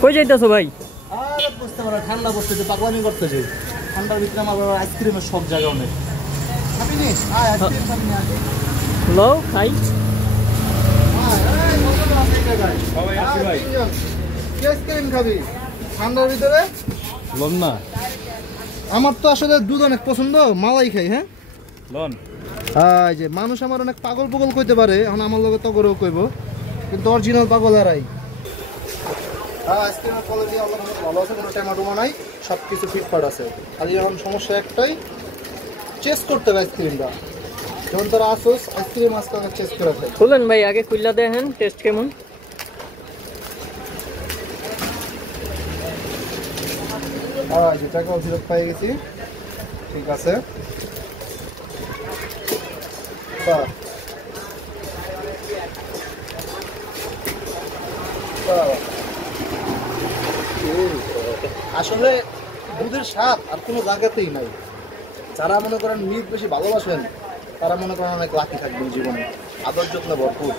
কই যাইতাছো ভাই? আরে বুঝতে পারো ঠান্ডা পড়তেছে, পাগলামি করতেছে। ঠান্ডার ভিতরে আমার আইসক্রিমের সব জায়গা অনেক। খাবি নি? আইসক্রিম খাবি না? লো খাই। আইসক্রিম খাবি ঠান্ডার ভিতরে? লন না, আমার তো আসলে দুধ অনেক পছন্দ, মালাই খাই। হ্যাঁ লন এই যে মানুষ আমার অনেক পাগল পাগল কইতে পারে, এখন আমার লগে তগরেও কইব, কিন্তু অরিজিনাল পাগল এরাই। আইসক্রিমের কোয়ালিটি আল্লাহর রহমতে ভালো আছে, কোনো টমেটো নাই, সব কিছু ফিটফাট আছে। খালি এখন সমস্যা একটাই, চেস করতে হবে আইসক্রিমটা। যখন তোরা আসোস আইসক্রিম আজকে অনেক চেস করে খাই। খুলেন ভাই, আগে খুললা দেখেন টেস্ট কেমন। যেটাকে অভিযোগ পাই গেছি, ঠিক আছে। আসলে দুধের স্বাদ আর কোনো জায়গাতেই নাই। যারা মনে করেন মিল্ক বেশি ভালোবাসেন তারা মনে করেন অনেক লাকি থাকবেন জীবনে, আদর যত্ন ভরপুর।